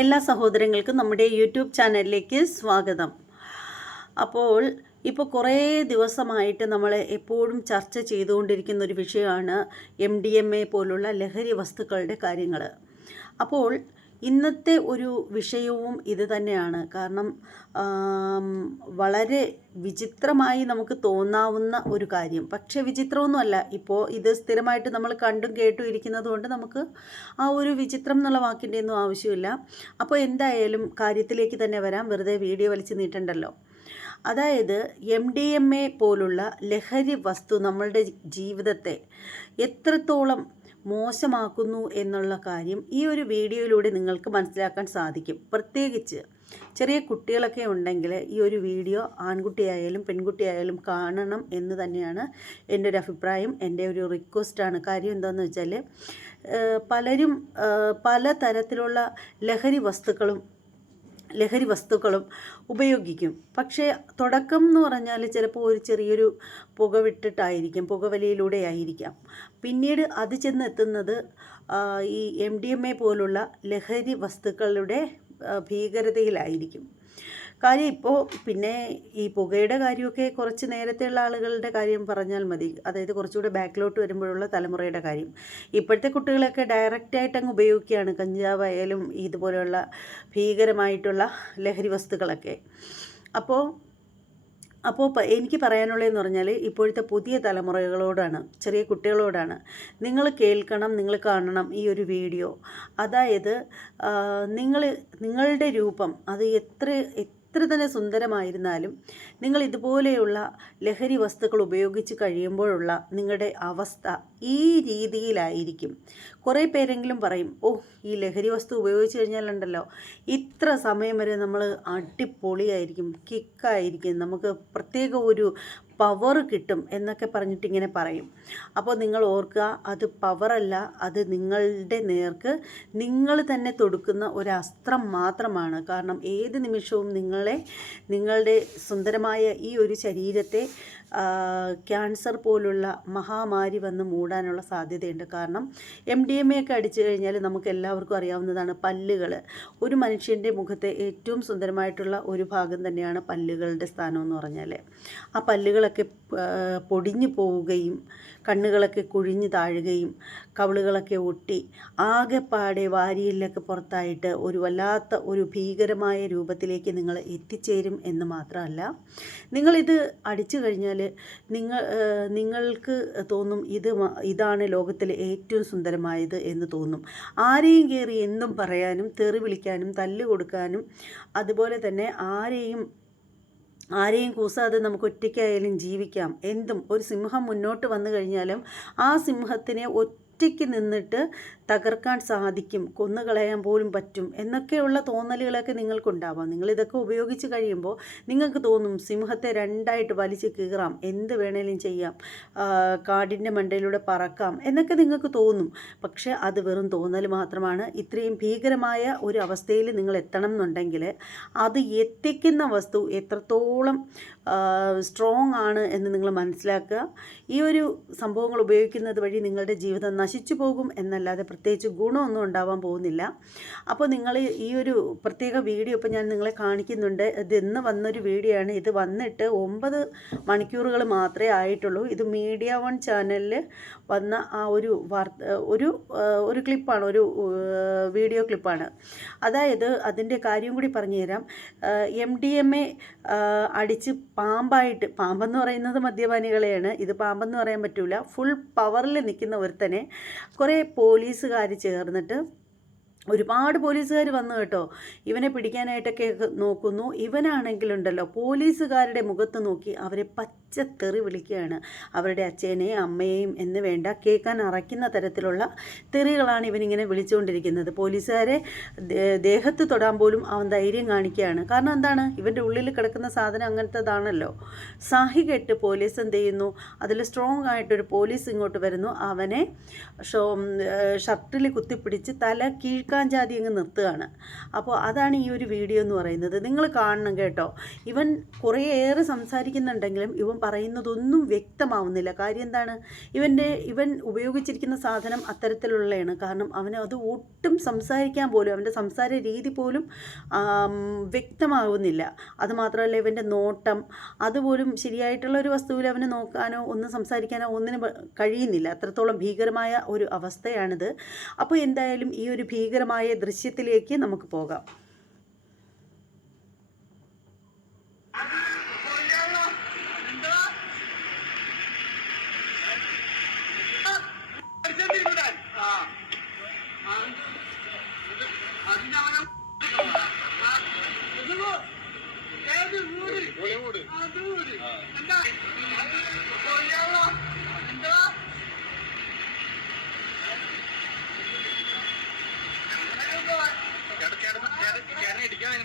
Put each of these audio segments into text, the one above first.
എല്ലാ സഹോദരങ്ങൾക്കും നമ്മുടെ യൂട്യൂബ് ചാനലിലേക്ക് സ്വാഗതം. അപ്പോൾ ഇപ്പോൾ കുറേ ദിവസമായിട്ട് നമ്മൾ എപ്പോഴും ചർച്ച ചെയ്തുകൊണ്ടിരിക്കുന്ന ഒരു വിഷയമാണ് എം ഡി എം എ പോലുള്ള ലഹരി വസ്തുക്കളുടെ കാര്യങ്ങൾ. അപ്പോൾ ഇന്നത്തെ ഒരു വിഷയവും ഇത് തന്നെയാണ്. കാരണം വളരെ വിചിത്രമായി നമുക്ക് തോന്നാവുന്ന ഒരു കാര്യം. പക്ഷേ വിചിത്രമൊന്നുമല്ല. ഇപ്പോൾ ഇത് സ്ഥിരമായിട്ട് നമ്മൾ കണ്ടും കേട്ടും ഇരിക്കുന്നത് കൊണ്ട് നമുക്ക് ആ ഒരു വിചിത്രം എന്നുള്ള വാക്കിന്റെ ഒന്നും ആവശ്യമില്ല. അപ്പോൾ എന്തായാലും കാര്യത്തിലേക്ക് തന്നെ വരാം. വെറുതെ വീഡിയോ വലിച്ചു നീട്ടണ്ടല്ലോ. അതായത് എം ഡി എം എ പോലുള്ള ലഹരി വസ്തു നമ്മളുടെ ജീവിതത്തെ എത്രത്തോളം മോശമാക്കുന്നു എന്നുള്ള കാര്യം ഈ ഒരു വീഡിയോയിലൂടെ നിങ്ങൾക്ക് മനസ്സിലാക്കാൻ സാധിക്കും. പ്രത്യേകിച്ച് ചെറിയ കുട്ടികളൊക്കെ ഉണ്ടെങ്കിൽ ഈ ഒരു വീഡിയോ ആൺകുട്ടിയായാലും പെൺകുട്ടിയായാലും കാണണം എന്ന് തന്നെയാണ് എന്റെ ഒരു അഭിപ്രായം എന്റെ ഒരു റിക്വസ്റ്റാണ്. കാര്യം എന്താണെന്ന് വെച്ചാൽ പലരും പല തരത്തിലുള്ള ലഹരി വസ്തുക്കളും ലഹരി വസ്തുക്കളും ഉപയോഗിക്കും. പക്ഷേ തുടക്കം എന്ന് പറഞ്ഞാൽ ചിലപ്പോൾ ഒരു ചെറിയൊരു പുകവിട്ടിട്ടായിരിക്കും പുകവലിയിലൂടെ ആയിരിക്കാം. പിന്നീട് അത് ചെന്നെത്തുന്നത് ഈ എം ഡി എം എ പോലുള്ള ലഹരി വസ്തുക്കളുടെ ഭീകരതയിലായിരിക്കും. കാര്യം ഇപ്പോൾ പിന്നെ ഈ പുകയുടെ കാര്യമൊക്കെ കുറച്ച് നേരത്തെയുള്ള ആളുകളുടെ കാര്യം പറഞ്ഞാൽ മതി. അതായത് കുറച്ചുകൂടെ ബാക്കിലോട്ട് വരുമ്പോഴുള്ള തലമുറയുടെ കാര്യം. ഇപ്പോഴത്തെ കുട്ടികളൊക്കെ ഡയറക്റ്റായിട്ട് അങ്ങ് ഉപയോഗിക്കുകയാണ്. കഞ്ചാവായാലും ഇതുപോലെയുള്ള ഭീകരമായിട്ടുള്ള ലഹരി വസ്തുക്കളൊക്കെ. അപ്പോൾ അപ്പോൾ എനിക്ക് പറയാനുള്ളതെന്ന് പറഞ്ഞാൽ ഇപ്പോഴത്തെ പുതിയ തലമുറകളോടാണ് ചെറിയ കുട്ടികളോടാണ് നിങ്ങൾ കേൾക്കണം നിങ്ങൾ കാണണം ഈ ഒരു വീഡിയോ. അതായത് നിങ്ങൾ നിങ്ങളുടെ രൂപം അത് എത്ര എത്ര തന്നെ സുന്ദരമായിരുന്നാലും നിങ്ങൾ ഇതുപോലെയുള്ള ലഹരി വസ്തുക്കൾ ഉപയോഗിച്ച് കഴിയുമ്പോഴുള്ള നിങ്ങളുടെ അവസ്ഥ ഈ രീതിയിലായിരിക്കും. കുറേ പേരെങ്കിലും പറയും ഓ ഈ ലഹരി വസ്തു ഉപയോഗിച്ച് കഴിഞ്ഞാലുണ്ടല്ലോ ഇത്ര സമയം വരെ നമ്മൾ അടിപൊളിയായിരിക്കും കിക്കായിരിക്കും നമുക്ക് പ്രത്യേക ഒരു പവർ കിട്ടും എന്നൊക്കെ പറഞ്ഞിട്ട് ഇങ്ങനെ പറയും. അപ്പോൾ നിങ്ങൾ ഓർക്കുക അത് പവറല്ല അത് നിങ്ങളുടെ നേർക്ക് നിങ്ങൾ തന്നെ തൊടുക്കുന്ന ഒരു അസ്ത്രം മാത്രമാണ്. കാരണം ഏത് നിമിഷവും നിങ്ങളെ നിങ്ങളുടെ സുന്ദരമായ ഈ ഒരു ശരീരത്തെ ക്യാൻസർ പോലുള്ള മഹാമാരി വന്ന് മൂടാനുള്ള സാധ്യതയുണ്ട്. കാരണം എം ഡി എം എ ഒക്കെ അടിച്ചു കഴിഞ്ഞാൽ നമുക്ക് എല്ലാവർക്കും അറിയാവുന്നതാണ് പല്ലുകൾ ഒരു മനുഷ്യന്റെ മുഖത്തെ ഏറ്റവും സുന്ദരമായിട്ടുള്ള ഒരു ഭാഗം തന്നെയാണ് പല്ലുകളുടെ സ്ഥാനം എന്ന് പറഞ്ഞാൽ ആ പല്ലുകളൊക്കെ പൊടിഞ്ഞു പോവുകയും കണ്ണുകളൊക്കെ കുഴിഞ്ഞു താഴുകയും കവിളുകളൊക്കെ ഒട്ടി ആകെപ്പാടെ വാരിയിലൊക്കെ പുറത്തായിട്ട് ഒരു വല്ലാത്ത ഒരു ഭീകരമായ രൂപത്തിലേക്ക് നിങ്ങൾ എത്തിച്ചേരും എന്ന് മാത്രമല്ല നിങ്ങളിത് അടിച്ചു കഴിഞ്ഞാൽ നിങ്ങൾ നിങ്ങൾക്ക് തോന്നും ഇത് ഇതാണ് ലോകത്തിലെ ഏറ്റവും സുന്ദരമായത് എന്ന് തോന്നും. ആരെയും കയറി എന്തും പറയാനും തെറി വിളിക്കാനും തല്ലുകൊടുക്കാനും അതുപോലെ തന്നെ ആരെയും ആരെയും കൂസാതെ നമുക്ക് ഒറ്റയ്ക്കായാലും ജീവിക്കാം. എന്തും. ഒരു സിംഹം മുന്നോട്ട് വന്നു കഴിഞ്ഞാലും ആ സിംഹത്തിനെ ഒറ്റയ്ക്ക് നിന്നിട്ട് തകർക്കാൻ സാധിക്കും കൊന്നുകളയാൻ പോലും പറ്റും എന്നൊക്കെയുള്ള തോന്നലുകളൊക്കെ നിങ്ങൾക്കുണ്ടാവാം. നിങ്ങളിതൊക്കെ ഉപയോഗിച്ച് കഴിയുമ്പോൾ നിങ്ങൾക്ക് തോന്നും സിംഹത്തെ രണ്ടായിട്ട് വലിച്ച് കീറാം എന്ത് വേണേലും ചെയ്യാം കാടിന്റെ മണ്ടയിലൂടെ പറക്കാം എന്നൊക്കെ നിങ്ങൾക്ക് തോന്നും. പക്ഷേ അത് വെറും തോന്നൽ മാത്രമാണ്. ഇത്രയും ഭീകരമായ ഒരു അവസ്ഥയിൽ നിങ്ങൾ എത്തണം എന്നുണ്ടെങ്കിൽ അത് എത്തിക്കുന്ന വസ്തു എത്രത്തോളം സ്ട്രോങ് ആണ് എന്ന് നിങ്ങൾ മനസ്സിലാക്കുക. ഈ ഒരു സംഭവങ്ങൾ ഉപയോഗിക്കുന്നത് വഴി നിങ്ങളുടെ ജീവിതം നശിച്ചു പോകും എന്നല്ലാതെ പ്രത്യേകിച്ച് ഗുണമൊന്നും ഉണ്ടാവാൻ പോകുന്നില്ല. അപ്പോൾ നിങ്ങൾ ഈ ഒരു പ്രത്യേക വീഡിയോ ഇപ്പോൾ ഞാൻ നിങ്ങളെ കാണിക്കുന്നുണ്ട്. ഇത് ഇന്ന് വന്നൊരു വീഡിയോ ആണ്. ഇത് വന്നിട്ട് ഒമ്പത് മണിക്കൂറുകൾ മാത്രമേ ആയിട്ടുള്ളൂ. ഇത് മീഡിയ വൺ ചാനലിൽ വന്ന ആ ഒരു വാർത്ത ഒരു ഒരു ക്ലിപ്പാണ് ഒരു വീഡിയോ ക്ലിപ്പാണ്. അതായത് അതിന്റെ കാര്യം കൂടി പറഞ്ഞുതരാം. എം ഡി എം എ അടിച്ച് പാമ്പായിട്ട് പാമ്പെന്ന് പറയുന്നത് മദ്യപാനികളെയാണ്. ഇത് പാമ്പെന്ന് പറയാൻ പറ്റില്ല ഫുൾ പവറിൽ നിൽക്കുന്ന ഒരുത്തനെ കുറേ പോലീസുകാർ ചേർന്നിട്ട് ഒരുപാട് പോലീസുകാർ വന്നു കേട്ടോ. ഇവനെ പിടിക്കാനായിട്ടൊക്കെ നോക്കുന്നു. ഇവനാണെങ്കിലുണ്ടല്ലോ പോലീസുകാരുടെ മുഖത്ത് നോക്കി അവരെ പച്ചത്തെറി വിളിക്കുകയാണ്. അവരുടെ അച്ഛനെയും അമ്മയെയും എന്ന് വേണ്ട കേൾക്കാൻ അറയ്ക്കുന്ന തരത്തിലുള്ള തെറികളാണ് ഇവനിങ്ങനെ വിളിച്ചുകൊണ്ടിരിക്കുന്നത്. പോലീസുകാരെ ദേഹത്ത് തൊടാൻ പോലും അവൻ ധൈര്യം കാണിക്കുകയാണ്. കാരണം എന്താണ്? ഇവന്റെ ഉള്ളിൽ കിടക്കുന്ന സാധനം അങ്ങനത്തേതാണല്ലോ. സാഹി കെട്ട് പോലീസ് എന്ത് ചെയ്യുന്നു? അതിൽ സ്ട്രോങ് ആയിട്ടൊരു പോലീസ് ഇങ്ങോട്ട് വരുന്നു. അവനെ ഷർട്ടിൽ കുത്തിപ്പിടിച്ച് തല കീഴ്ക്കാൻ ജാതി അങ്ങ് നിർത്തുകയാണ്. അപ്പോൾ അതാണ് ഈ ഒരു വീഡിയോ എന്ന് പറയുന്നത്. നിങ്ങൾ കാണണം കേട്ടോ. ഇവൻ കുറേയേറെ സംസാരിക്കുന്നുണ്ടെങ്കിലും ഇവൻ പറയുന്നതൊന്നും വ്യക്തമാവുന്നില്ല. കാര്യം എന്താണ്? ഇവന്റെ ഇവൻ ഉപയോഗിച്ചിരിക്കുന്ന സാധനം അത്തരത്തിലുള്ളതാണ് കാരണം അവന് അത് ഒട്ടും സംസാരിക്കാൻ പോലും അവന്റെ സംസാര രീതി പോലും വ്യക്തമാവുന്നില്ല. അതുമാത്രമല്ല ഇവന്റെ നോട്ടം അതുപോലും ശരിയായിട്ടുള്ള ഒരു വസ്തുവിൽ അവന് നോക്കാനോ ഒന്നും സംസാരിക്കാനോ ഒന്നിനും കഴിയുന്നില്ല. അത്രത്തോളം ഭീകരമായ ഒരു അവസ്ഥയാണിത്. അപ്പോൾ എന്തായാലും ഈ ഒരു ഭീകരമായ ദൃശ്യത്തിലേക്ക് നമുക്ക് പോകാം.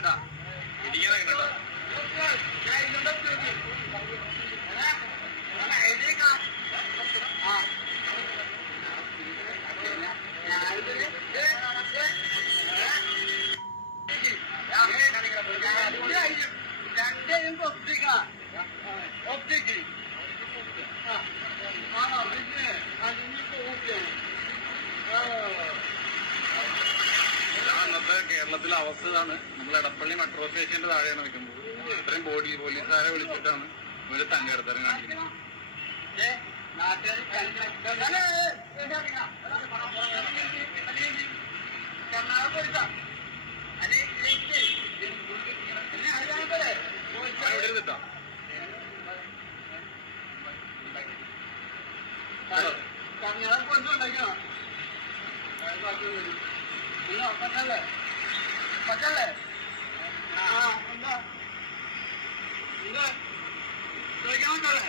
ഇടിക്കാൻ എങ്ങനെട്ടാ ഇടിക്കാൻ എങ്ങനെട്ടാ രണ്ടേയും ഒപ്റ്റിക്ക ഒപ്റ്റിക്ക് ആണോ പിന്നെ അതിനിപ്പോ ഊട്ടിയാണ് ഇതാണ് ഇന്നത്തെ കേരളത്തിലെ അവസ്ഥ ഇതാണ് നമ്മൾ എടപ്പള്ളി മെട്രോ സ്റ്റേഷന്റെ താഴെയാണ് നിൽക്കുമ്പോൾ ഇത്രയും ബോഡി പോലീസുകാരെ വിളിച്ചിട്ടാണ് ഇവർ തങ്കെടുത്തരം കാണിക്കുന്നത്. ഇരുന്നിട്ടാ പറ്റല്ലേ പറ്റല്ലേ ആ എന്താ എന്താ ചോദിക്കാൻ പറ്റല്ലേ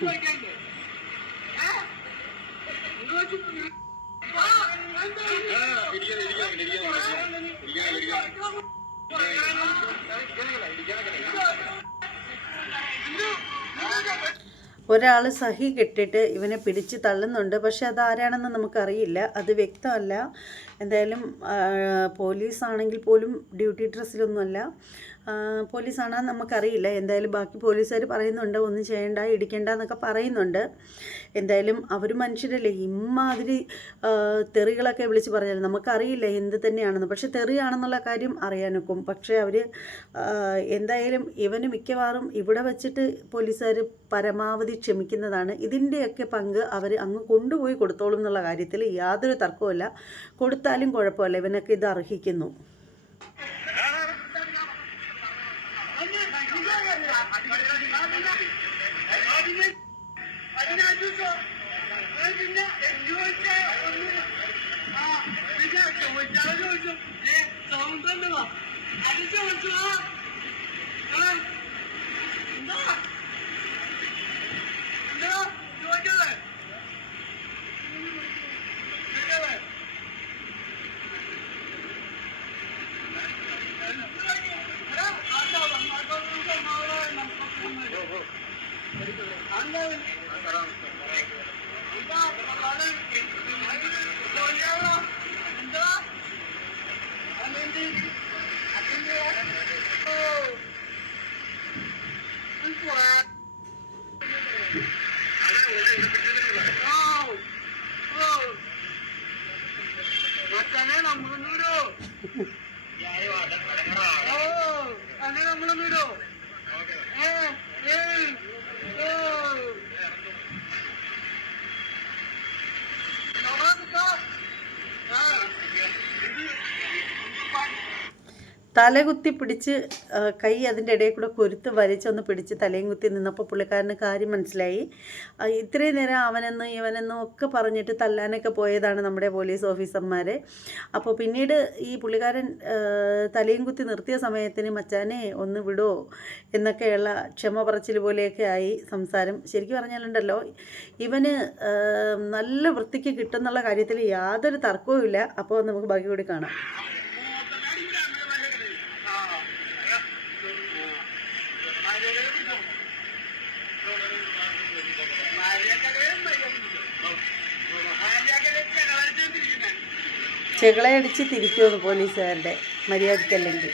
ചോദിക്കണ്ടേ ഇടിക്കാൻ ഒരാൾ സഹി കെട്ടിട്ട് ഇവനെ പിടിച്ച് തള്ളുന്നുണ്ട്. പക്ഷെ അതാരാണെന്ന് നമുക്കറിയില്ല. അത് വ്യക്തമല്ല. എന്തായാലും പോലീസാണെങ്കിൽ പോലും ഡ്യൂട്ടി ഡ്രസ്സിലൊന്നുമല്ല. ആ, പോലീസാണെന്ന് നമുക്കറിയില്ല. എന്തായാലും ബാക്കി പോലീസുകാർ പറയുന്നുണ്ട് ഒന്നും ചെയ്യണ്ട ഇടിക്കണ്ട എന്നൊക്കെ പറയുന്നുണ്ട്. എന്തായാലും അവർ മനുഷ്യരല്ലേ. ഇമ്മാതിരി തെറികളൊക്കെ വിളിച്ച് പറഞ്ഞാൽ നമുക്കറിയില്ല എന്ത് തന്നെയാണെന്ന്. പക്ഷെ തെറിയാണെന്നുള്ള കാര്യം അറിയാനൊക്കും. പക്ഷേ അവർ എന്തായാലും ഇവന് മിക്കവാറും ഇവിടെ വെച്ചിട്ട് പോലീസുകാർ പരമാവധി ക്ഷമിക്കുന്നതാണ്. ഇതിന്റെയൊക്കെ പങ്ക് അവർ അങ്ങ് കൊണ്ടുപോയി കൊടുത്തോളും എന്നുള്ള കാര്യത്തിൽ യാതൊരു തർക്കവുമില്ല. കൊടുത്താലും കുഴപ്പമില്ല. ഇവനൊക്കെ ഇത് അർഹിക്കുന്നു. 今天，我今天就说，我今天 adı so. Adını enjoy etse onu. Ha, bir തലകുത്തി പിടിച്ച് കൈ അതിന്റെ ഇടയിൽ കൂടെ കൊരുത്ത് വരച്ചൊന്ന് പിടിച്ച് തലയും കുത്തി നിന്നപ്പോൾ പുള്ളിക്കാരന് കാര്യം മനസ്സിലായി. ഇത്രയും നേരം അവനെന്നും ഇവനെന്നും ഒക്കെ പറഞ്ഞിട്ട് തല്ലാനൊക്കെ പോയതാണ് നമ്മുടെ പോലീസ് ഓഫീസർമാർ അപ്പോൾ പിന്നീട് ഈ പുള്ളിക്കാരൻ തലയും കുത്തി നിർത്തിയ സമയത്തിന് മച്ചാനെ ഒന്ന് വിടോ എന്നൊക്കെയുള്ള ക്ഷമ പറച്ചിൽ പോലെയൊക്കെ ആയി സംസാരം. ശരിക്കും പറഞ്ഞാലുണ്ടല്ലോ ഇവന് നല്ല വൃത്തിക്ക് കിട്ടുന്നുള്ള കാര്യത്തിൽ യാതൊരു തർക്കവും ഇല്ല അപ്പോൾ നമുക്ക് ബാക്കി കൂടി കാണാം. ചെകളയടിച്ച് തിരിക്കുമെന്ന് പോലീസുകാരുടെ മര്യാദയ്ക്കല്ലെങ്കിൽ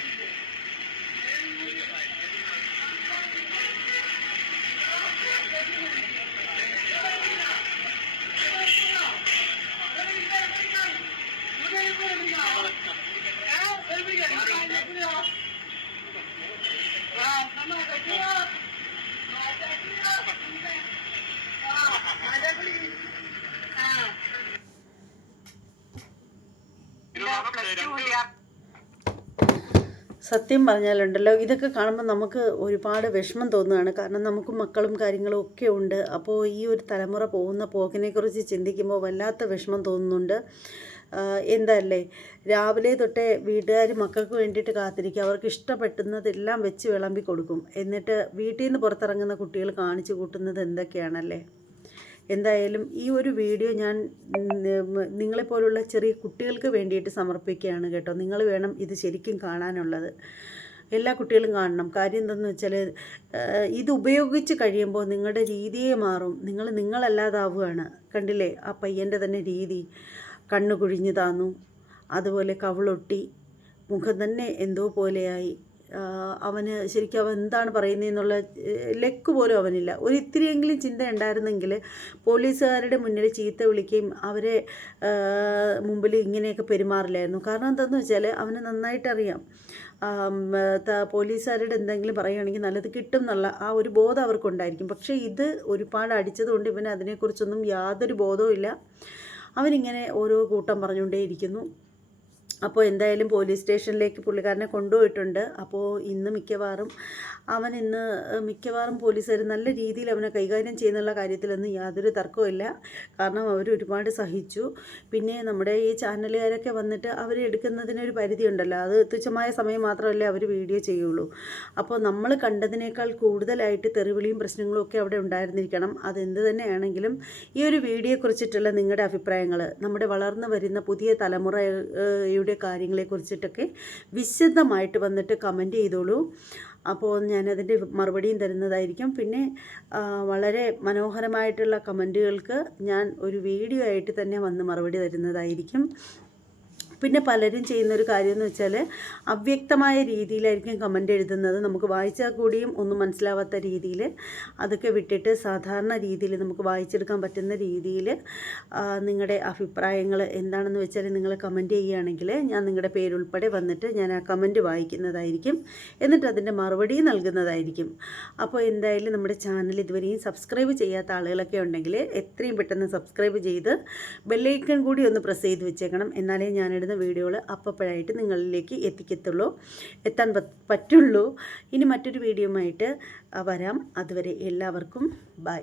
സത്യം പറഞ്ഞാലുണ്ടല്ലോ ഇതൊക്കെ കാണുമ്പോൾ നമുക്ക് ഒരുപാട് വിഷമം തോന്നുകയാണ്. കാരണം നമുക്ക് മക്കളും കാര്യങ്ങളും ഒക്കെ ഉണ്ട്. അപ്പോൾ ഈ ഒരു തലമുറ പോകുന്ന പോക്കിനെക്കുറിച്ച് ചിന്തിക്കുമ്പോൾ വല്ലാത്ത വിഷമം തോന്നുന്നുണ്ട്. എന്തല്ലേ? രാവിലെ തൊട്ടേ വീട്ടുകാർ മക്കൾക്ക് വേണ്ടിയിട്ട് കാത്തിരിക്കുക അവർക്ക് ഇഷ്ടപ്പെട്ടുന്നതെല്ലാം വെച്ച് വിളമ്പി കൊടുക്കും. എന്നിട്ട് വീട്ടിൽ നിന്ന് പുറത്തിറങ്ങുന്ന കുട്ടികൾ കാണിച്ചു കൂട്ടുന്നത് എന്തൊക്കെയാണല്ലേ? എന്തായാലും ഈ ഒരു വീഡിയോ ഞാൻ നിങ്ങളെപ്പോലുള്ള ചെറിയ കുട്ടികൾക്ക് വേണ്ടിയിട്ട് സമർപ്പിക്കുകയാണ് കേട്ടോ. നിങ്ങൾ വേണം ഇത് ശരിക്കും കാണാനുള്ളത്. എല്ലാ കുട്ടികളും കാണണം. കാര്യം എന്തെന്ന് വെച്ചാൽ ഇത് ഉപയോഗിച്ച് കഴിയുമ്പോൾ നിങ്ങളുടെ രീതിയെ മാറും. നിങ്ങൾ നിങ്ങളല്ലാതാവുകയാണ്. കണ്ടില്ലേ? ആ പയ്യന്റെ തന്നെ രീതി. കണ്ണു കുഴിഞ്ഞു താന്നു. അതുപോലെ കവളൊട്ടി. മുഖം തന്നെ എന്തോ പോലെയായി. അവന് ശരിക്കും അവൻ എന്താണ് പറയുന്നതെന്നുള്ള ലെക്ക് പോലും അവനില്ല. ഒരു ഇത്തിരിയെങ്കിലും ചിന്ത ഉണ്ടായിരുന്നെങ്കിൽ പോലീസുകാരുടെ മുന്നിൽ ചീത്ത വിളിക്കുകയും അവരെ മുമ്പിൽ ഇങ്ങനെയൊക്കെ പെരുമാറില്ലായിരുന്നു. കാരണം എന്താണെന്ന് വെച്ചാൽ അവന് നന്നായിട്ടറിയാം പോലീസുകാരുടെ എന്തെങ്കിലും പറയുകയാണെങ്കിൽ നല്ലത് കിട്ടും എന്നുള്ള ആ ഒരു ബോധം അവർക്കുണ്ടായിരിക്കും. പക്ഷേ ഇത് ഒരുപാട് അടിച്ചതുകൊണ്ട് ഇവന് അതിനെക്കുറിച്ചൊന്നും യാതൊരു ബോധവും ഇല്ല അവനിങ്ങനെ ഓരോ കൂട്ടം പറഞ്ഞുകൊണ്ടേയിരിക്കുന്നു. അപ്പോൾ എന്തായാലും പോലീസ് സ്റ്റേഷനിലേക്ക് പുള്ളിക്കാരനെ കൊണ്ടുപോയിട്ടുണ്ട്. അപ്പോൾ ഇന്ന് മിക്കവാറും അവൻ ഇന്ന് മിക്കവാറും പോലീസുകാർ നല്ല രീതിയിൽ അവനെ കൈകാര്യം ചെയ്യുന്നുള്ള കാര്യത്തിലൊന്നും യാതൊരു തർക്കവും കാരണം അവർ ഒരുപാട് സഹിച്ചു. പിന്നെ നമ്മുടെ ഈ ചാനലുകാരൊക്കെ വന്നിട്ട് അവർ എടുക്കുന്നതിനൊരു പരിധിയുണ്ടല്ലോ അത് തുച്ഛമായ സമയം മാത്രമല്ലേ അവർ വീഡിയോ ചെയ്യുള്ളൂ. അപ്പോൾ നമ്മൾ കണ്ടതിനേക്കാൾ കൂടുതലായിട്ട് തെറിവിളിയും പ്രശ്നങ്ങളും ഒക്കെ അവിടെ ഉണ്ടായിരുന്നിരിക്കണം. അതെന്ത് തന്നെയാണെങ്കിലും ഈ ഒരു വീഡിയോയെക്കുറിച്ചിട്ടുള്ള നിങ്ങളുടെ അഭിപ്രായങ്ങൾ നമ്മുടെ വളർന്നു വരുന്ന പുതിയ തലമുറയുടെ കാര്യങ്ങളെക്കുറിച്ചിട്ടൊക്കെ വിശദമായിട്ട് വന്നിട്ട് കമന്റ് ചെയ്തോളൂ. അപ്പോൾ ഞാനതിന്റെ മറുപടിയും തരുന്നതായിരിക്കും. പിന്നെ വളരെ മനോഹരമായിട്ടുള്ള കമന്റുകൾക്ക് ഞാൻ ഒരു വീഡിയോ ആയിട്ട് തന്നെ വന്ന് മറുപടി തരുന്നതായിരിക്കും. പിന്നെ പലരും ചെയ്യുന്നൊരു കാര്യം എന്ന് വെച്ചാൽ അവ്യക്തമായ രീതിയിലായിരിക്കും കമന്റ് എഴുതുന്നത്. നമുക്ക് വായിച്ചാൽ കൂടിയും ഒന്നും മനസ്സിലാവാത്ത രീതിയിൽ അതൊക്കെ വിട്ടിട്ട് സാധാരണ രീതിയിൽ നമുക്ക് വായിച്ചെടുക്കാൻ പറ്റുന്ന രീതിയിൽ നിങ്ങളുടെ അഭിപ്രായങ്ങൾ എന്താണെന്ന് വെച്ചാൽ നിങ്ങൾ കമന്റ് ചെയ്യുകയാണെങ്കിൽ ഞാൻ നിങ്ങളുടെ പേരുൾപ്പെടെ വന്നിട്ട് ഞാൻ ആ കമന്റ് വായിക്കുന്നതായിരിക്കും. എന്നിട്ട് അതിന്റെ മറുപടി നൽകുന്നതായിരിക്കും. അപ്പോൾ എന്തായാലും നമ്മുടെ ചാനൽ ഇതുവരെയും സബ്സ്ക്രൈബ് ചെയ്യാത്ത ആളുകളൊക്കെ ഉണ്ടെങ്കിൽ എത്രയും പെട്ടെന്ന് സബ്സ്ക്രൈബ് ചെയ്ത് ബെല്ലൈക്കൺ കൂടി ഒന്ന് പ്രസ് ചെയ്ത് വെച്ചേക്കണം. എന്നാലേ ഞാനിടുന്ന വീഡിയോകൾ അപ്പപ്പോഴായിട്ട് നിങ്ങളിലേക്ക് എത്തിക്കത്തുള്ളൂ. എത്താൻ പറ്റുള്ളൂ. ഇനി മറ്റൊരു വീഡിയോയുമായിട്ട് വരാം. അതുവരെ എല്ലാവർക്കും ബൈ.